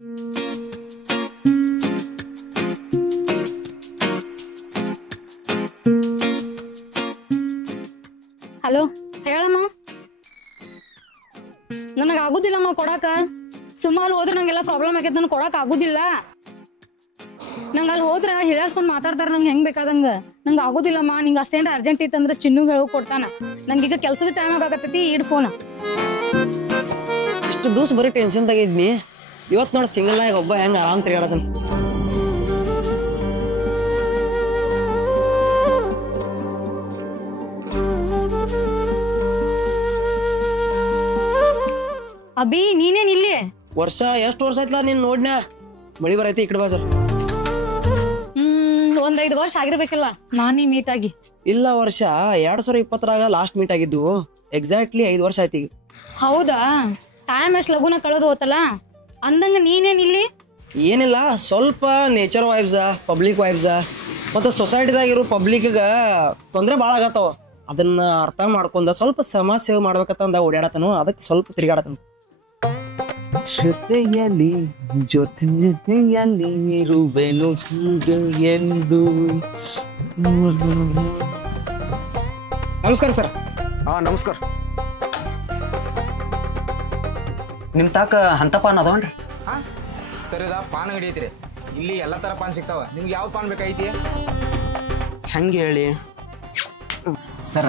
Hello ಹೇಳಮ್ಮ. ನನಗೆ ಆಗುದಿಲ್ಲಮ್ಮ ಕೊಡಾಕ. ಸುಮಾರು ಹೋದ್ರೆ ನಂಗೆಲ್ಲ ಪ್ರಾಬ್ಲಮ್ ಆಗೈತೆ, ನನಗೆ ಕೊಡಾಕ ಆಗುದಿಲ್ಲ. ನಂಗೆ ಅಲ್ಲಿ ಹೋದ್ರ ಹೇಳ್ಸ್ಕೊಂಡ್ ಮಾತಾಡ್ತಾರ ನಂಗೆ ಹೆಂಗ್ ಬೇಕಾದಂಗ. ನಂಗೆ ಆಗುದಿಲ್ಲಮ್ಮ. ನಿಂಗೆ ಅಷ್ಟೇನ್ರ ಅರ್ಜೆಂಟ್ ಇತ್ತಂದ್ರೆ ಚಿನ್ನುಗ್ ಹೇಳೋ ಕೊಡ್ತಾನ. ನಂಗೀಗ ಕೆಲ್ಸದ ಟೈಮ್ ಆಗತ್ತೈತಿ. ಇಡ್ ಫೋನ್. ಇಷ್ಟು ದಿವಸ ಬರೀ ಟೆನ್ಷನ್ ತೆಗಿದ್ನಿ. ಇವತ್ತು ನೋಡಿ ಸಿಂಗಲ್ ಆಗಿ ಒಬ್ಬ ಹೆಂಗ ಆರಾಮ್ ತಿರುಗಾಡತಾನ. ಅಭಿ ನೀನೇನ್ ಇಲ್ಲಿ? ಎಷ್ಟು ವರ್ಷ ಆಯ್ತಲ್ಲ ನೀನ್ ನೋಡ್ನ. ಮಳಿ ಬರೈತಿ, ಈ ಕಡೆ ಬಾ ಸರ್. ಒಂದ್ 5 ವರ್ಷ ಆಗಿರ್ಬೇಕಲ್ಲ ನಾನೀ ಮೀಟ್ ಆಗಿ. ಇಲ್ಲ, ವರ್ಷ 2020 ಲಾಸ್ಟ್ ಮೀಟ್ ಆಗಿದ್ದು. ಎಕ್ಸಾಕ್ಟ್ಲಿ 5 ವರ್ಷ ಆಯ್ತು ಈಗ. ಹೌದಾ? ಟೈಮ್ ಎಷ್ಟು ಲಗುನ ಕಳೆದು ಹೋತಲ್ಲ. ಅಂದಂಗ ನೀನೇನ್ ಇಲ್ಲಿ? ಏನಿಲ್ಲ, ಸ್ವಲ್ಪ ನೇಚರ್ ವೈಬ್ಸ, ಪಬ್ಲಿಕ್ ವೈಬ್ಸ ಮತ್ತು ಸೊಸೈಟಿದಾಗ ಇರೋ ಪಬ್ಲಿಕ್ಗ ತೊಂದರೆ ಭಾಳ ಆಗತ್ತವ. ಅದನ್ನ ಅರ್ಥ ಮಾಡ್ಕೊಂಡ ಸ್ವಲ್ಪ ಸಮಾಜ ಸೇವೆ ಮಾಡ್ಬೇಕಂತ ಓಡಾಡತನು. ಅದಕ್ಕೆ ಸ್ವಲ್ಪ ತಿರುಗಾಡತನು. ಜೊತೆಯಲ್ಲಿ ಇರುವೆನು ಹೀಗೆ ಎಂದು. ನಮಸ್ಕಾರ ಸರ್. ನಮಸ್ಕಾರ. ನಿಮ್ ತಾಕ ಅಂತ ಪಾನ್ ಅದಾವನ್ರಿ? ಸರ್ ಇದ ಪಾನ್ ಅಂಗಡಿ ಐತ್ರಿ. ಇಲ್ಲಿ ಎಲ್ಲಾ ತರ ಪಾನ್ ಸಿಗ್ತಾವ. ನಿಮ್ಗೆ ಯಾವ ಪಾನ್ ಬೇಕಾಗೈತಿ? ಹೆಂಗೆ ಹೇಳಿ ಸರ,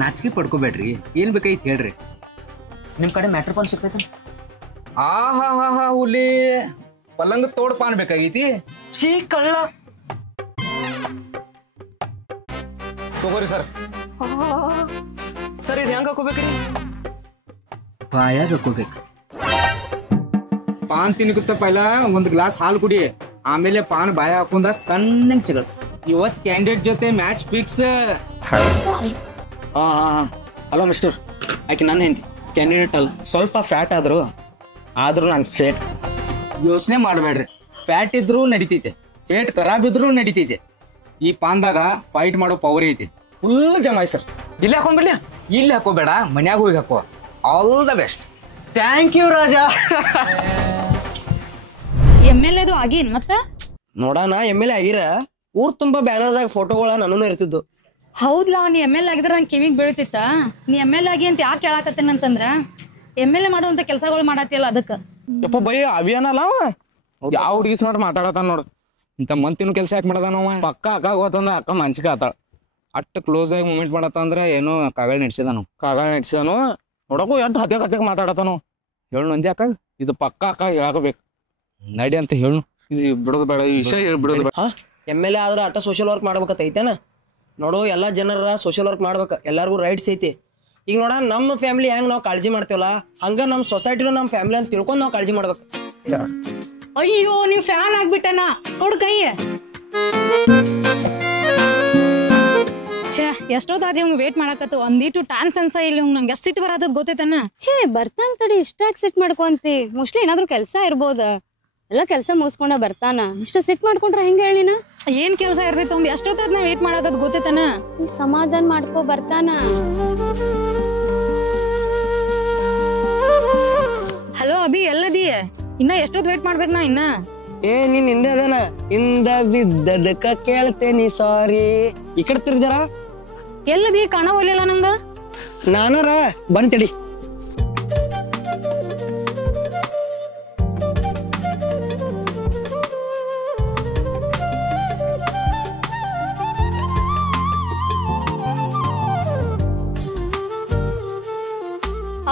ನಾಚಿಕೆ ಪಡ್ಕೋಬೇಡ್ರಿ. ಏನ್ ಬೇಕೈತಿ ಹೇಳ್ರಿ. ನಿಮ್ ಕಡೆ ಮ್ಯಾಟ್ರ್ ಪಾನ್ ಸಿಗ್ತೈತಿ? ಹಾ ಹುಲಿ ಪಲ್ಲಂಗ ತೋಡ್ ಪಾನ್ ಬೇಕಾಗೈತಿ. ಚೀ ಕಳ್ಳ. ತಗೋರಿ ಸರ್. ಸರ್, ಇದು ಹೆಂಗ ಹಾಕೋಬೇಕ್ರಿ? ಬಾಯಾಗ ಹಾಕೋಬೇಕು. ಪಾನ್ ತಿನ್ನಿಗುತ್ತ ಪೈಲ ಒಂದ್ ಗ್ಲಾಸ್ ಹಾಲು ಕುಡಿ. ಆಮೇಲೆ ಪಾನ್ ಬಾಯ ಹಾಕೊಂಡ ಸಣ್ಣಂಗ್ ಚಗಲ್ಸ್. ಇವತ್ ಕ್ಯಾಂಡಿಡೇಟ್ ಜೊತೆ ಮ್ಯಾಚ್ ಫಿಕ್ಸ್. ಹಲೋ ಮಿಸ್ಟರ್, ಆಕೆ ನನ್ನ ಹೆಂಡತಿ. ಕ್ಯಾಂಡಿಡೇಟ್ ಅಲ್ಲ, ಸ್ವಲ್ಪ ಫ್ಯಾಟ್ ಆದ್ರೂ ನಾನು ಫೇಟ್. ಯೋಚನೆ ಮಾಡಬೇಡ್ರಿ. ಫ್ಯಾಟ್ ಇದ್ರು ನಡಿತೈತೆ, ಫೇಟ್ ಖರಾಬ್ ಇದ್ರು ನಡಿತೈತೆ. ಈ ಪಾನ್ದಾಗ ಫೈಟ್ ಮಾಡೋ ಪವರ್ ಐತಿ. ಫುಲ್ ಜಮಾಯ್ ಸರ್. ಇಲ್ಲಿ ಹಾಕೊಂಡ್ಬಿಡ್ಲಿ? ಇಲ್ಲಿ ಹಾಕೋಬೇಡ, ಮನ್ಯಾಗ ಹೋಗಿ ಹಾಕೋ. All the best. Thank you ರಾಜಾ. MLA ಅದು ಆಗೇನ್ ಮತ್ತ? ನೋಡೋಣ, MLA ಆಗಿರ ಊರ್ ತುಂಬಾ ಬ್ಯಾನರ್ದಾಗ ಫೋಟೋಗಳ ನನ್ನೂ ಇರ್ತಿದ್ದು. ಹೌದ್ಲಾ, ನೀ MLA ಆಗಿದ್ರ ನಂಗೆ ಕಿವಿಗ್ ಬೀಳ್ತಿತ್ತ. ನೀ MLA ಆಗಿ ಅಂತ ಯಾಕೆ ಹೇಳಾಕತ್ತೇನಂತಂದ್ರ MLA ಮಾಡುವಂತ ಕೆಲ್ಸಗಳು ಮಾಡತ್ತಿಲ್ಲ ಅದಕ್ಕ. ಯಪ್ಪ ಬೈ ಅಭಿಯಾನಲ್ಲ ಅವ. ಯಾವ ಹುಡುಗಿ ನೋಡಿ ಮಾತಾಡತಾನ ನೋಡು. ಇಂಥ ಮಂತಿನ ಕೆಲಸ ಯಾಕೆ ಮಾಡದಾನವ? ಪಕ್ಕ ಅಕ್ಕ ಹೋತಂದ್ರ ಅಕ್ಕ ಮನ್ಸಿಗೆ ಆತಾಳ. ಅಷ್ಟು ಕ್ಲೋಸ್ ಆಗಿ ಮೂಮೆಂಟ್ ಮಾಡತ್ತಂದ್ರೆ ಏನೋ ಕಾಗಲ್ ನಡೆಸಿದಾನು. ನೋಡಕ್ಕೂ ಎಷ್ಟು ಹತ್ಯಕ್ಕೆ ಮಾತಾಡತಾನು. ಹೇಳು ನಂದಿ ಅಕ್ಕ, ಇದು ಪಕ್ಕ ಅಕ್ಕ ಹೇಳಬೇಕು ನಡಿ ಅಂತ ಹೇಳು. ಇದು ಬಿಡೋದು ಬೇಡ, ಈ ವಿಷಯ ಬಿಡೋದು ಬೇಡ. MLA ಆದ್ರೆ ಅಟ್ಟ ಸೋಷಿಯಲ್ ವರ್ಕ್ ಮಾಡ್ಬೇಕತ್ತೈತೇನ? ನೋಡು, ಎಲ್ಲ ಜನರ ಸೋಷಿಯಲ್ ವರ್ಕ್ ಮಾಡ್ಬೇಕು. ಎಲ್ಲರಿಗೂ ರೈಟ್ಸ್ ಐತಿ. ಈಗ ನೋಡ, ನಮ್ಮ ಫ್ಯಾಮಿಲಿ ಹೆಂಗ್ ನಾವು ಕಾಳಜಿ ಮಾಡ್ತೇವಲ್ಲ, ಹಂಗ ನಮ್ಮ ಸೊಸೈಟಿನೂ ನಮ್ಮ ಫ್ಯಾಮಿಲಿ ಅಂತ ತಿಳ್ಕೊಂಡು ನಾವು ಕಾಳಜಿ ಮಾಡ್ಬೇಕು. ಅಯ್ಯೋ, ನೀವ್ ಫ್ಯಾನ್ ಆಗ್ಬಿಟ್ಟನ ನೋಡು ಕೈ. ಎಷ್ಟೊತ್ತಾದ ಇವಂಗ್ ವೇಟ್ ಮಾಡಕತ್ತು. ಒಂದೀಟು ಟೈಮ್ ಸೆನ್ಸ ಇಲ್ಲಿ. ನಂಗೆ ಎಷ್ಟು ಸಿಟ್ಟು ಬರತ್ತದ ಗೊತ್ತೈತನ? ಹೇ ಬರ್ತಾನ ತಡಿ, ಇಷ್ಟಾಗಿ ಸಿಟ್ ಮಾಡ್ಕೊಂತಿ. ಮೋಸ್ಟ್ಲಿ ಏನಾದ್ರು ಕೆಲ್ಸ ಇರ್ಬೋದ. ಎಲ್ಲ ಕೆಲ್ಸ ಮುಗಿಸ್ಕೊಂಡ ಬರ್ತಾನ. ಇಷ್ಟ ಸಿಟ್ ಮಾಡ್ಕೊಂಡ್ರ ಹೆಂಗ ಹೇಳಿನ? ಏನ್ ಕೆಲಸ ಇರ್ತೈತಿ? ಒಂದ್ ಎಷ್ಟೊತ್ತಾದ ನಾ ವೇಟ್ ಮಾಡಕತ್ ಗೊತ್ತೈತನ? ಸಮಾಧಾನ ಮಾಡ್ಕೊ ಬರ್ತಾನ. ಹಲೋ ಅಭಿ, ಎಲ್ಲದಿ? ಇನ್ನ ಎಷ್ಟೊತ್ತು ವೇಟ್ ಮಾಡ್ಬೇಕು ನಾ ಇನ್ನ? ನೀನ್ ಹಿಂದೆ ಅದೇನ? ಹಿಂದ ಬಿದ್ದದಕ್ಕ ಕೇಳ್ತೇನಿ ಸಾರಿ. ಈ ಕಡೆ ತಿರ್ಗ ಜರ. ಎಲ್ಲದಿ? ಕಾಣವಲ್ಲ ನಂಗ. ನಾನಾರ ಬಂತಡಿ.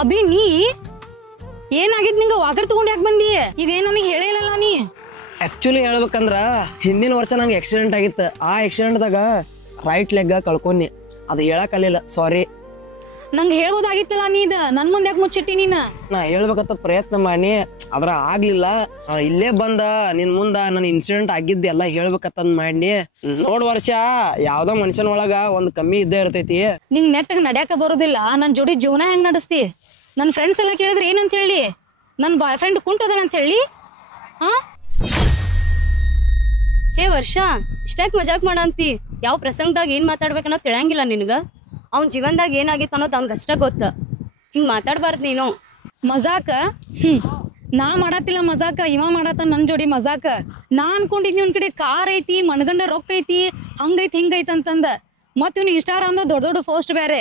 ಅಭಿ, ನೀ ಏನಾಗಿದ್? ನಿಂಗ ವಾಕರ್ ತಗೊಂಡ್ ಯಾಕೆ ಬಂದಿ? ಇದೇನ್ ನನಗೆ ಹೇಳಿಲ್ಲ ನೀ. ಆಕ್ಚುಲಿ ಹೇಳ್ಬೇಕಂದ್ರ ಹಿಂದಿನ ವರ್ಷ ನಂಗೆ ಆಕ್ಸಿಡೆಂಟ್ ಆಗಿತ್ತು. ಆ ಆಕ್ಸಿಡೆಂಟ್ದಾಗ ರೈಟ್ ಲೆಗ್ ಕಳ್ಕೊಂಡಿ. ಅದು ಹೇಳಕ್ಕಾಗಲಿಲ್ಲ, ಸಾರಿ. ನಂಗೆ ಹೇಳ್ಬೋದಾಗಿತ್ತಲ್ಲ ನೀದ. ನನ್ ಮುಂದೆ ಯಾಕೆ ಮುಚ್ಚಿಟ್ಟಿ ನೀನ? ನಾ ಹೇಳ್ಬೇಕಂತ ಪ್ರಯತ್ನ ಮಾಡಿ ಅದ್ರ ಆಗ್ಲಿಲ್ಲ. ಇಲ್ಲೇ ಬಂದ ನಿನ್ ಮುಂದ ನನ್ ಇನ್ಸಿಡೆಂಟ್ ಆಗಿದ್ದ ಎಲ್ಲ ಹೇಳ್ಬೇಕಂತ ಮಾಡಿ. ನೋಡ್ ವರ್ಷ ಯಾವ್ದೋ ಮನುಷ್ಯನ ಒಳಗ ಒಂದ್ ಕಮ್ಮಿ ಇದ್ದೇ ಇರ್ತೈತಿ. ನಿಂಗ್ ನೆಟ್ಟಗ್ ನಡ್ಯಾಕ ಬರೋದಿಲ್ಲ. ನನ್ ಜೋಡಿ ಜೀವನ ಹೆಂಗ್ ನಡೆಸ್ತಿ? ನನ್ ಫ್ರೆಂಡ್ಸ್ ಎಲ್ಲ ಕೇಳಿದ್ರೆ ಏನಂತ ಹೇಳಿ? ನನ್ ಬಾಯ್ ಫ್ರೆಂಡ್ ಕುಂಟದನಂತ ಹೇಳಿ? ಹೇ ವರ್ಷ, ಇಷ್ಟಾಕ್ ಮಜಾಕ್ ಮಾಡಂತಿ. ಯಾವ ಪ್ರಸಂಗದಾಗ ಏನ್ ಮಾತಾಡ್ಬೇಕನ್ನೋ ತಿಳಂಗಿಲ್ಲ ನಿನ್ಗ. ಅವ್ನ ಜೀವನದಾಗ ಏನಾಗಿತ್ತು ಅನ್ನೋದು ಅವ್ನಿಗೆ ಅಷ್ಟ ಗೊತ್ತ. ಹಿಂಗ್ ಮಾತಾಡ್ಬಾರ್ದು ನೀನು. ಮಜಾಕ? ನಾ ಮಾಡತ್ತಿಲ್ಲ ಮಜಾಕ, ಇವ ಮಾಡತ್ತ ನನ್ ಜೋಡಿ ಮಜಾಕ. ನಾ ಅನ್ಕೊಂಡಿದ್ನಿ ಒಂದ್ ಕಡೆ ಕಾರ್ ಐತಿ, ಮನಗಂಡ ರೊಕ್ಕ ಐತಿ, ಹಂಗೈತಿ ಹಿಂಗೈತಿ ಅಂತಂದ. ಮತ್ ಇವ್ನಿಗೆ ಇನ್ಸ್ಟಾಗ್ರಾಮ್ದಾಗ ದೊಡ್ಡ ದೊಡ್ಡ ಪೋಸ್ಟ್ ಬೇರೆ.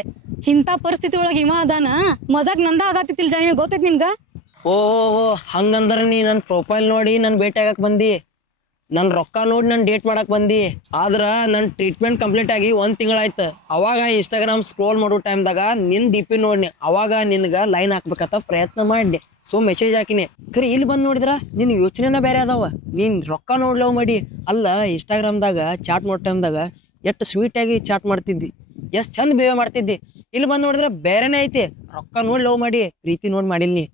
ಇಂಥ ಪರಿಸ್ಥಿತಿ ಒಳಗೆ ಇವ ಅದಾನ, ಮಜಾಕ್ ನಂದ ಆಗತ್ತಿಲ್ಲ ಜಾನಿ, ಗೊತ್ತೈತಿ ನಿನ್ಗ? ಓ ಹಂಗಂದ್ರ ನೀ ನನ್ನ ಪ್ರೊಫೈಲ್ ನೋಡಿ ನನ್ ಭೇಟಿ ಆಗಕ್ ಬಂದಿ, ನನ್ ರೊಕ್ಕ ನೋಡಿ ನನ್ ಡೇಟ್ ಮಾಡಕ್ ಬಂದಿ. ಆದ್ರ ನನ್ ಟ್ರೀಟ್ಮೆಂಟ್ ಕಂಪ್ಲೀಟ್ ಆಗಿ 1 ತಿಂಗಳಾಯ್ತು. ಅವಾಗ ಇನ್ಸ್ಟಾಗ್ರಾಮ್ ಸ್ಕ್ರೋಲ್ ಮಾಡೋ ಟೈಮ್ದಾಗ ನಿನ್ ಡಿ ಪಿ ನೋಡ್ನಿ. ಅವಾಗ ನಿನ್ಗ ಲೈನ್ ಹಾಕ್ಬೇಕಂತ ಪ್ರಯತ್ನ ಮಾಡಿ ಸೊ ಮೆಸೇಜ್ ಹಾಕಿನಿ. ಖರೆ ಇಲ್ಲಿ ಬಂದ್ ನೋಡಿದ್ರ ನಿನ್ ಯೋಚನೆನ ಬೇರೆ ಅದಾವ. ನೀನ್ ರೊಕ್ಕ ನೋಡ್ಲವ್ ಮಾಡಿ ಅಲ್ಲ. ಇನ್ಸ್ಟಾಗ್ರಾಮ್ದಾಗ ಚಾಟ್ ಮಾಡೋ ಟೈಮ್ದಾಗ ಎಷ್ಟು ಸ್ವೀಟ್ ಆಗಿ ಚಾಟ್ ಮಾಡ್ತಿದ್ದಿ, ಎಷ್ಟ್ ಚಂದ ಬಿಹೇವ್ ಮಾಡ್ತಿದ್ದಿ. ಇಲ್ಲಿ ಬಂದ್ ನೋಡಿದ್ರ ಬೇರೆನೇ ಐತಿ. ರೊಕ್ಕ ನೋಡಿ ಲವ್ ಮಾಡಿ, ಪ್ರೀತಿ ನೋಡಿ ಮಾಡಿಲ್ ನೀ.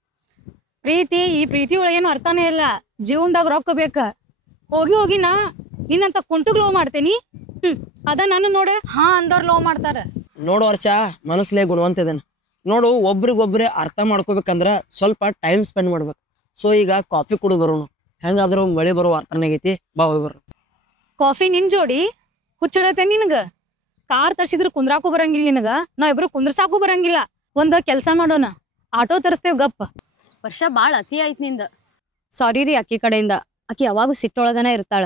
ಈ ಪ್ರೀತಿ ಒಳಗೇನು ಅರ್ಥನೇ ಇಲ್ಲ. ಜೀವನದಾಗ ರೊಕ್ಕ ಬೇಕ. ಹೋಗಿ ಹೋಗಿ ನಾ ನಿನ್ನಂತ ಕುಂಟುಗ್ ಲವ್ ಮಾಡ್ತೇನಿ. ಅದ ನಾನು ನೋಡ ಹಾ ಅಂದವ್ರ ಲವ್ ಮಾಡ್ತಾರ. ನೋಡು ವರ್ಷ ಮನಸ್ಲೇ ಗುಣವಂತ ಇದೇನ. ನೋಡು, ಒಬ್ರಿಗೊಬ್ರೆ ಅರ್ಥ ಮಾಡ್ಕೋಬೇಕಂದ್ರ ಸ್ವಲ್ಪ ಟೈಮ್ ಸ್ಪೆಂಡ್ ಮಾಡ್ಬೇಕು. ಸೊ ಈಗ ಕಾಫಿ ಕುಡಿದು ಬರೋಣ. ಹೆಂಗಾದ್ರು ಮಳೆ ಬರೋ ವಾತಾವರಣಗೈತಿ, ಬಾ ಹೋಗಿ ಬರೋ. ಕಾಫಿ ನಿನ್ ಜೋಡಿ ಹುಚ್ಚಿಡತ್ತೆ ನಿನಗ. ಕಾರ್ ತರ್ಸಿದ್ರ ಕುಂದ್ರಾಕು ಬರಂಗಿಲ್ಲ ನಿನಗ, ನಾವ್ ಇಬ್ರು ಕುಂದ್ರಸಾಕು ಬರಂಗಿಲ್ಲ. ಒಂದ ಕೆಲ್ಸ ಮಾಡೋಣ, ಆಟೋ ತರಿಸ್ತೇವ್ ಗಪ್ಪ. ವರ್ಷ ಬಾಳ ಅತಿ ಆಯ್ತು ನಿಂದ. ಸಾರಿ ರೀ ಅಕ್ಕಿ ಕಡೆಯಿಂದ. ಆಕಿ ಯಾವಾಗೂ ಸಿಟ್ಟೊಳಗನ ಇರ್ತಾಳ,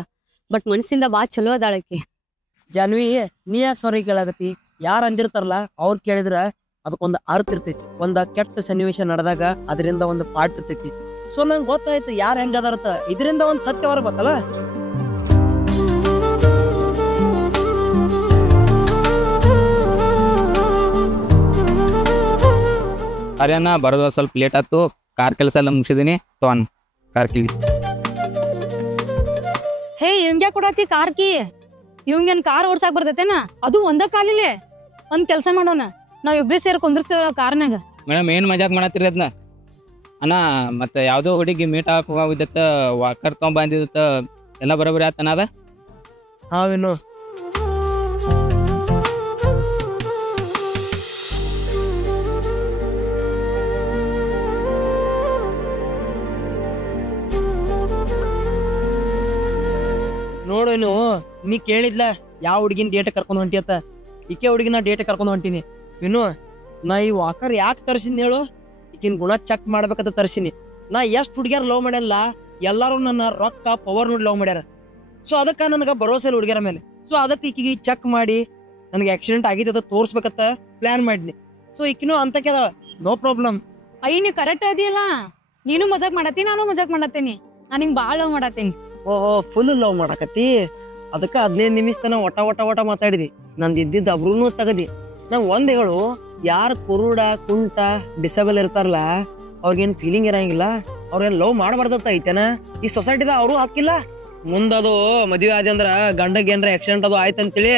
ಬಟ್ ಮನಸ್ಸಿಂದ ಬಾ ಚಲೋ ಅದಾಳ ಆಕಿ. ಜಾನ್ವಿ, ನೀ ಯಾಕೆ ಸಾರಿ ಕೇಳಾಗತಿ? ಯಾರು ಅಂದಿರ್ತಾರಲ್ಲ ಅವ್ರು ಕೇಳಿದ್ರ ಅದಕ್ಕೊಂದು ಅರ್ಥ ಇರ್ತೈತಿ. ಒಂದ ಕೆಟ್ಟ ಸನ್ನಿವೇಶ ನಡೆದಾಗ ಅದರಿಂದ ಒಂದು ಪಾಠ ಇರ್ತೈತಿ. ಸೊ ನಂಗೆ ಗೊತ್ತಾಯ್ತು ಯಾರು ಹೆಂಗದಾರತ. ಇದರಿಂದ ಒಂದು ಸತ್ಯ ಹೊರ ಬತ್ತಲ್ಲ. ಅರೇನ ಬರೋದು ಸ್ವಲ್ಪ ಲೇಟ್ ಆಯ್ತು. ಕಾರ್ ಕೆಲಸ ಎಲ್ಲ ಮುಗಿಸಿದೀನಿ, ತೊಗೊಂಡ್ ಕಾರ್ ಕಿಲಿ. ಹೇ ಇವಂಗ್ಯಾ ಕೊಡತಿ ಕಾರ್ ಕೀ? ಇವಂಗೇನ್ ಕಾರ್ ಓಡ್ಸಾಕ್ ಬರ್ತೈತೇನ? ಅದು ಒಂದ ಕಾಲಿಲೆ. ಒಂದ್ ಕೆಲ್ಸ ಮಾಡೋಣ, ನಾವ್ ಇಬ್ರಿ ಸೇರಿ ಕುಂದ್ರಸ್ತೇವಲ್ಲ ಕಾರ್ನಾಗ. ಮೇಡಮ್ ಏನ್ ಮಜಾಕ್ ಮಾಡತ್ತೀರಿ ಅದನ್ನ? ಅಣ್ಣ ಮತ್ತೆ ಯಾವ್ದೋ ಹುಡುಗಿ ಮೀಟ್ ಹಾಕಿ ಹೋಗಿದ್ದತ್ತ, ವಾಕರ್ ತೊಗೊಂಡ್ ಬಂದಿದ್ದತ್ತ, ಎಲ್ಲ ಬರೋಬರಿ ಆತನ ಅದ? ಹಾವೇನು ನೋಡೇನು, ನೀ ಕೇಳಿದ್ಲ ಯಾವ ಹುಡುಗಿನ ಡೇಟ್ ಕರ್ಕೊಂಡ್ ಹೊಂಟಿಯತ್ತ. ಈಕೆ ಹುಡುಗಿನ ಡೇಟ್ ಕರ್ಕೊಂಡ್ ಹೊಂಟಿನಿ. ಇನ್ನು ನಾ ಈ ವಾಕರ್ ಯಾಕೆ ತರ್ಸಿನಿ ಹೇಳು? ಈಕಿನ ಗುಣ ಚೆಕ್ ಮಾಡ್ಬೇಕಂತ ತರ್ಸಿನಿ. ನಾ ಎಷ್ಟು ಹುಡುಗಿಯರ್ ಲವ್ ಮಾಡ್ಯಲ್ಲ, ಎಲ್ಲಾರು ನನ್ನ ರೊಕ್ಕ ಪವರ್ ನೋಡಿ ಲವ್ ಮಾಡ್ಯಾರ. ಸೊ ಅದಕ್ಕೆ ನನಗೆ ಭರೋಸೆ ಇಲ್ಲ ಹುಡುಗಿಯರ ಮೇಲೆ. ಸೊ ಅದಕ್ಕೆ ಈಕಿಗೆ ಚೆಕ್ ಮಾಡಿ ನನಗೆ ಆಕ್ಸಿಡೆಂಟ್ ಆಗಿದ್ದ ತೋರ್ಸ್ಬೇಕಂತ ಪ್ಲಾನ್ ಮಾಡಿನಿ. ಸೊ ಈಕಿನೂ ಅಂತಕ್ಕೆ ಅದಾವ, ನೋ ಪ್ರಾಬ್ಲಮ್. ಅಯ್ಯ ನೀವ್ ಕರೆಕ್ಟ್ ಅದೀಯಲ್ಲ. ನೀನು ಮಜಾಕ್ ಮಾಡತ್ತಿ, ನಾನು ಮಜಾಕ್ ಮಾಡತ್ತೇನಿ. ನಾನು ಹಿಂಗ್ ಬಾಳ ಲವ್ ಮಾಡತ್ತೇನಿ. ಓಹೋ, ಫುಲ್ ಲವ್ ಮಾಡಕತ್ತಿ. ಅದಕ್ಕೆ 15 ನಿಮಿಷ ತನ ಒಟ ಮಾತಾಡಿದಿ. ನಂದು ಇದ್ದಿದ್ದು ಅಬ್ರೂನು ತಗದಿ. ನಂಗೆ ಒಂದ್ ಹೇಳು, ಯಾರು ಕುರುಡ ಕುಂಟ ಡಿಸೇಬಲ್ ಇರ್ತಾರಲ್ಲ ಅವ್ರಿಗೇನು ಫೀಲಿಂಗ್ ಇರಂಗಿಲ್ಲ. ಅವ್ರೇನ್ ಲವ್ ಮಾಡಬಾರ್ದತ್ತ ಐತೆನ? ಈ ಸೊಸೈಟಿದ ಅವರು ಹಾಕಿಲ್ಲ. ಮುಂದದು ಮದುವೆ ಆದ ಅಂದ್ರ ಗಂಡಗೆ ಏನ್ರ ಆಕ್ಸಿಡೆಂಟ್ ಅದು ಆಯ್ತಂತೇಳಿ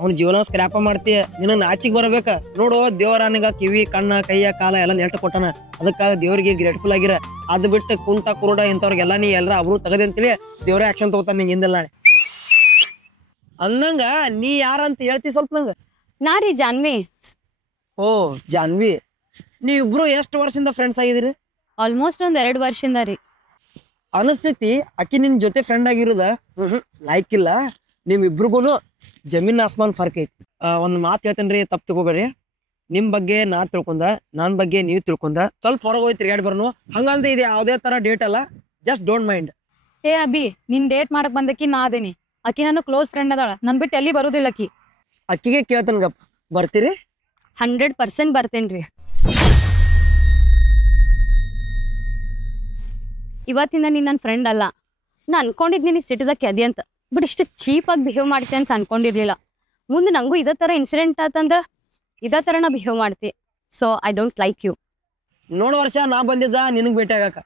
ಅವ್ನ ಜೀವನ ಸ್ಕ್ರಾಪ ಮಾಡ್ತಿ. ನಿನ್ನ ನಾಚಿಗೆ ಬರ್ಬೇಕ. ನೋಡು, ದೇವರ ನಿಗ ಕಿವಿ ಕಣ್ಣ ಕೈಯ ಕಾಲ ಎಲ್ಲ ನೆಟ್ ಕೊಟ್ಟನ. ಅದಕ್ಕಾಗ ದೇವ್ರಿಗೆ ಗ್ರೇಟ್ಫುಲ್ ಆಗಿರ. ಅದ್ ಬಿಟ್ಟು ಕುಂಟ ಕುರುಡ ಇಂಥವ್ರಿಗೆಲ್ಲ ನೀ ಎಲ್ಲರ ಅಬ್ರು ತಗದಿ ಅಂತೇಳಿ ದೇವ್ರ ಆಕ್ಷನ್ ತಗೋತಾನ ನಿಂಗೆ ಹಿಂದೆಲ್ಲ ನಾಳೆ. ಅಂದಂಗ ನೀ ಯಾರಂತ ಹೇಳ್ತಿ ಸ್ವಲ್ಪ ನಂಗ? ನಾ ರೀ ಜಾನ್ವಿ. ಓ ಜಾನ್ವಿ, ನೀವಿಬ್ರು ಎಷ್ಟು ವರ್ಷದಿಂದ ಫ್ರೆಂಡ್ಸ್ ಆಗಿದಿರಿ? ಆಲ್ಮೋಸ್ಟ್ ಒಂದ್ 2 ವರ್ಷದಿಂದ ರೀ. ಅನಸ್ತೈತಿ ಅಕ್ಕಿ ನಿನ್ ಜೊತೆ ಫ್ರೆಂಡ್ ಆಗಿರುದ ಲೈಕ್ ಇಲ್ಲ. ನಿಮ್ಮಿಬ್ರಿಗೂನು ಜಮೀನ್ ಆಸ್ಮಾನ್ ಫರ್ಕ್ ಐತಿ. ಒಂದ್ ಮಾತು ಹೇಳ್ತೇನ್ರಿ, ತಪ್ಪು ತಗೋಬೇಡ್ರಿ. ನಿಮ್ ಬಗ್ಗೆ ನಾ ತಿಳ್ಕೊಂಡ, ನನ್ ಬಗ್ಗೆ ನೀವ್ ತಿಳ್ಕೊಂಡ ಸ್ವಲ್ಪ ಹೊರಗೆ ಹೋಗಿ ತಿರ್ಗಾಡಿ ಬರ್ನು. ಹಂಗಂತ ಇದೆ ಯಾವ್ದೇ ತರ ಡೇಟ್ ಅಲ್ಲ, ಜಸ್ಟ್ ಡೋಂಟ್ ಮೈಂಡ್. ಏ ಅಭಿ, ನಿನ್ ಡೇಟ್ ಮಾಡಕ್ ಬಂದಕ್ಕಿ ನಾ ಅದೇನಿ. ಆಕಿ ನನ್ನ ಕ್ಲೋಸ್ ಫ್ರೆಂಡ್ ಅದಾಳ, ನನ್ ಬಿಟ್ಟು ಎಲ್ಲಿ ಬರುದಿಲ್ಲ ಆಕಿ. ಅಕ್ಕಿಗೆ ಕೇಳ್ತೇನೆ ಗಪ್, ಬರ್ತೀರಿ? 100% ಬರ್ತೇನ್ರಿ. ಇವತ್ತಿಂದ ನೀನ್ ನನ್ನ ಫ್ರೆಂಡ್ ಅಲ್ಲ. ನಾ ಅನ್ಕೊಂಡಿದ್ ನಿನಗೆ ಸಿಟ್ಟದ ಕೆದಿ ಅಂತ, ಬಟ್ ಇಷ್ಟು ಚೀಪ್ ಆಗಿ ಬಿಹೇವ್ ಮಾಡ್ತೆ ಅಂತ ಅನ್ಕೊಂಡಿರ್ಲಿಲ್ಲ. ಮುಂದೆ ನಂಗೂ ಇದೇ ತರ ಇನ್ಸಿಡೆಂಟ್ ಆತಂದ್ರ ಇದೇ ತರ ನಾ ಬಿಹೇವ್ ಮಾಡ್ತಿ. So I don't like you. ನೋಡು ವರ್ಷ, ನಾ ಬಂದಿದ್ದ ನಿನಗ್ ಭೇಟಿ ಆಗಾಕ.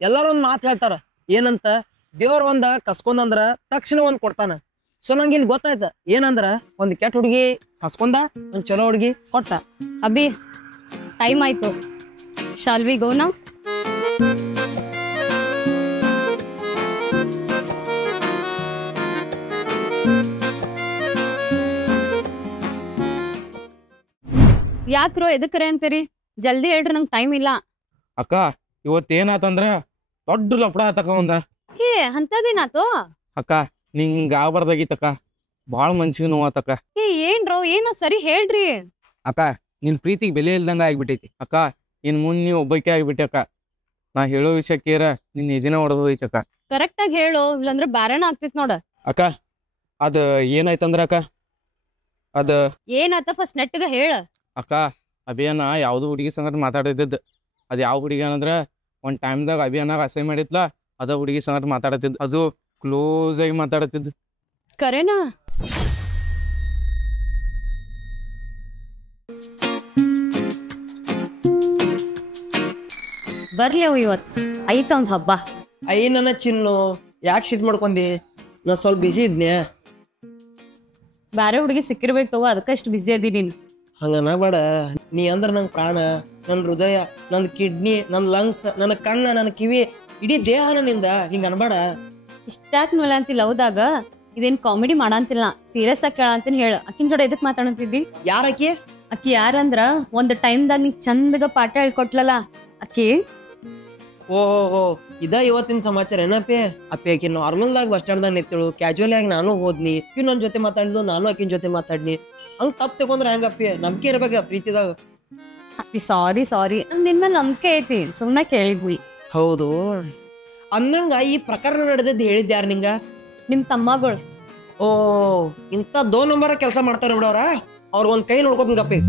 ಎಲ್ಲಾರು ಒಂದ್ ಮಾತು ಹೇಳ್ತಾರ, ಏನಂತ? ದೇವ್ರ ಒಂದ ಕಸ್ಕೊಂದಂದ್ರ ತಕ್ಷಣ ಒಂದ್ ಕೊಡ್ತಾನ. ಸೊ ನಂಗೆ ಇಲ್ಲಿ ಗೊತ್ತಾಯ್ತ ಏನಂದ್ರ, ಒಂದ್ ಕೆಟ್ಟ ಹುಡುಗಿ ಕಸ್ಕೊಂಡ, ಒಂದ್ ಚಲೋ ಹುಡುಗಿ ಕೊಟ್ಟ. ಅಭಿ, ಟೈಮ್ ಆಯ್ತು. Shall we go now? ಯಾಕ್ರೋ ಎದಕ್ಕರೆ ಅಂತೀರಿ? ಜಲ್ದಿ ಹೇಳ್ರಿ, ನಂಗೆ ಟೈಮ್ ಇಲ್ಲ. ಅಕ್ಕ ಇವತ್ತೇನಾತಂದ್ರ ದೊಡ್ಡ ಲಪಡ ಆತಕ್ಕ ಒಂದ. ಏ ಅಂತದೇನಾತು? ಅಕ್ಕ ನಿಂಗ್ ಹಿಂಗ ಆಗ್ಬಾರ್ದಾಗಿತ್ತಕ್ಕ, ಭಾಳ ಮನ್ಸಿಗೆ ನೋವಾತಕ್ಕ. ಏ ಏನ್ರೋ, ಏನೋ ಸರಿ ಹೇಳ್ರಿ. ಅಕ್ಕ ನಿನ್ ಪ್ರೀತಿಗೆ ಬೆಲೆ ಇಲ್ದಂಗ ಆಗ್ಬಿಟ್ಟೈತಿ ಅಕ್ಕ. ಇನ್ ಮುಂದ್ ನೀವ್ ಒಬ್ಬಕ್ಕೆ ಆಗ್ಬಿಟ್ಟೆ ಅಕ್ಕ. ನಾ ಹೇಳೋ ವಿಷಯ ಕೇರ ನಿನ್ನ ಎದಿನ ಹೊಡೆದು ಹೋಯ್ತಕ್ಕ. ಕರೆಕ್ಟ್ ಆಗಿ ಹೇಳು, ಇಲ್ಲಾಂದ್ರೆ ಬ್ಯಾರೇನ ಆಗ್ತಿತ್ ನೋಡ. ಅಕ್ಕ ಅದು ಏನಾಯ್ತಂದ್ರ ಅಕ್ಕ ಅದ ಏನಾತ ಫಸ್ಟ್ ನೆಟ್ಗ ಹೇಳ. ಅಕ್ಕ ಅಭಿಯಾನ ಯಾವ್ದು ಹುಡುಗಿ ಸಂಗಟ ಮಾತಾಡಿದ್ದು. ಅದು ಯಾವ ಹುಡುಗಿ ಏನಂದ್ರ ಒಂದ್ ಟೈಮ್ದಾಗ ಅಭಿಯಾನಾಗ ಅಸಹ್ಯ ಮಾಡಿತ್ಲ, ಅದ ಹುಡುಗಿ ಸಂಗಟ ಮಾತಾಡತ್ತಿದ್. ಅದು ಕ್ಲೋಸ್ ಆಗಿ ಮಾತಾಡತ್ತಿದ್. ಕರೆನಾ? ಬರ್ಲಿ ಅವು ಇವತ್ತು ಐತ ಒಂದ್ ಹಬ್ಬ. ನನ್ನ ಚಿನ್ನು ಯಾಕೆ ಶಿಟ್ ಮಾಡ್ಕೊಂಡಿ? ನಾ ಸ್ವಲ್ಪ ಬಿಸಿ ಇದ್ನೆ. ಬ್ಯಾರೆ ಹುಡುಗಿ ಸಿಕ್ಕಿರ್ಬೇಕು ತಗೋ, ಅದಕ್ಕ ಇಷ್ಟು ಬಿಸಿ ಅದಿ ನೀನು. ಹಂಗನ ಬೇಡ. ನೀ ಅಂದ್ರ ನಂಗೆ ಪ್ರಾಣ, ನನ್ನ ಹೃದಯ, ನನ್ನ ಕಿಡ್ನಿ, ನನ್ನ ಲಂಗ್ಸ್, ನನ್ನ ಕಣ್ಣ, ನನ್ನ ಕಿವಿ, ಇಡೀ ದೇಹ ನನ್ನಿಂದ. ಹಿಂಗ ಅನ್ಬೇಡ. ಇಷ್ಟಾಕ್ ನೋಲ ಅಂತಿಲ್ಲ ಹೌದಾಗ. ಇದೇನ್ ಕಾಮಿಡಿ ಮಾಡಂತಿಲ್ಲ, ಸೀರಿಯಸ್ ಆಗಿ ಕೇಳಂತೀನಿ ಹೇಳ. ಅಕ್ಕಿನ ಜೋಡ ಎದಕ್ ಮಾತಾಡಂತಿದ್ದಿ? ಯಾರಕಿ? ಅಕ್ಕಿ ಯಾರಂದ್ರ ಒಂದ್ ಟೈಮ್ದಾಗ ನೀ ಚಂದಗ ಪಾಠ ಹೇಳ್ಕೊಟ್ಲಲ್ಲ ಅಕ್ಕಿ. ಓಹೋ, ಇದ ಇವತ್ತಿನ ಸಮಾಚಾರ ಏನಪ್ಪಿ? ಅಪ್ಪಿ ಆಕಿ ನಾರ್ಮಲ್ದಾಗ ಬಸ್ ಸ್ಟ್ಯಾಂಡ್ದಾಗ ನಿಂತಳು, ಕ್ಯಾಜುವಲ್ ಆಗಿ ನಾನು ಹೋದ್ನಿ, ಆಕಿ ನನ್ನ ಜೊತೆ ಮಾತಾಡ್ಲು, ನಾನು ಆಕಿನ ಜೊತೆ ಮಾತಾಡ್ನಿ. ಹಂಗ ತಪ್ಪು ತಗೊಂಡ್ರ ಹೆಂಗಪ್ಪಿ? ನಂಬಿಕೆ ಇರ್ಬೇಕ ಪ್ರೀತಿದಾಗ. ಅಪ್ಪಿ ಸಾರಿ ನಿನ್ ಮೇಲೆ ನಂಬಿಕೆ ಐತಿ, ಸುಮ್ನೆ ಕೇಳಿದ್ವಿ. ಹೌದು ಅನ್ನಂಗ ಈ ಪ್ರಕರಣ ನಡೆದದ್ದು ಹೇಳಿದ್ದ ಯಾರು ನಿಂಗ? ನಿಮ್ ತಮ್ಮಗಳು. ಓ, ಇಂಥ 2 ನಂಬರ್ ಕೆಲಸ ಮಾಡ್ತಾರ ಬಿಡವ್ರ. ಅವ್ರ ಒಂದ್ ಕೈ ನೋಡ್ಕೋತೀನಿ ಗಪ್ಪಿ.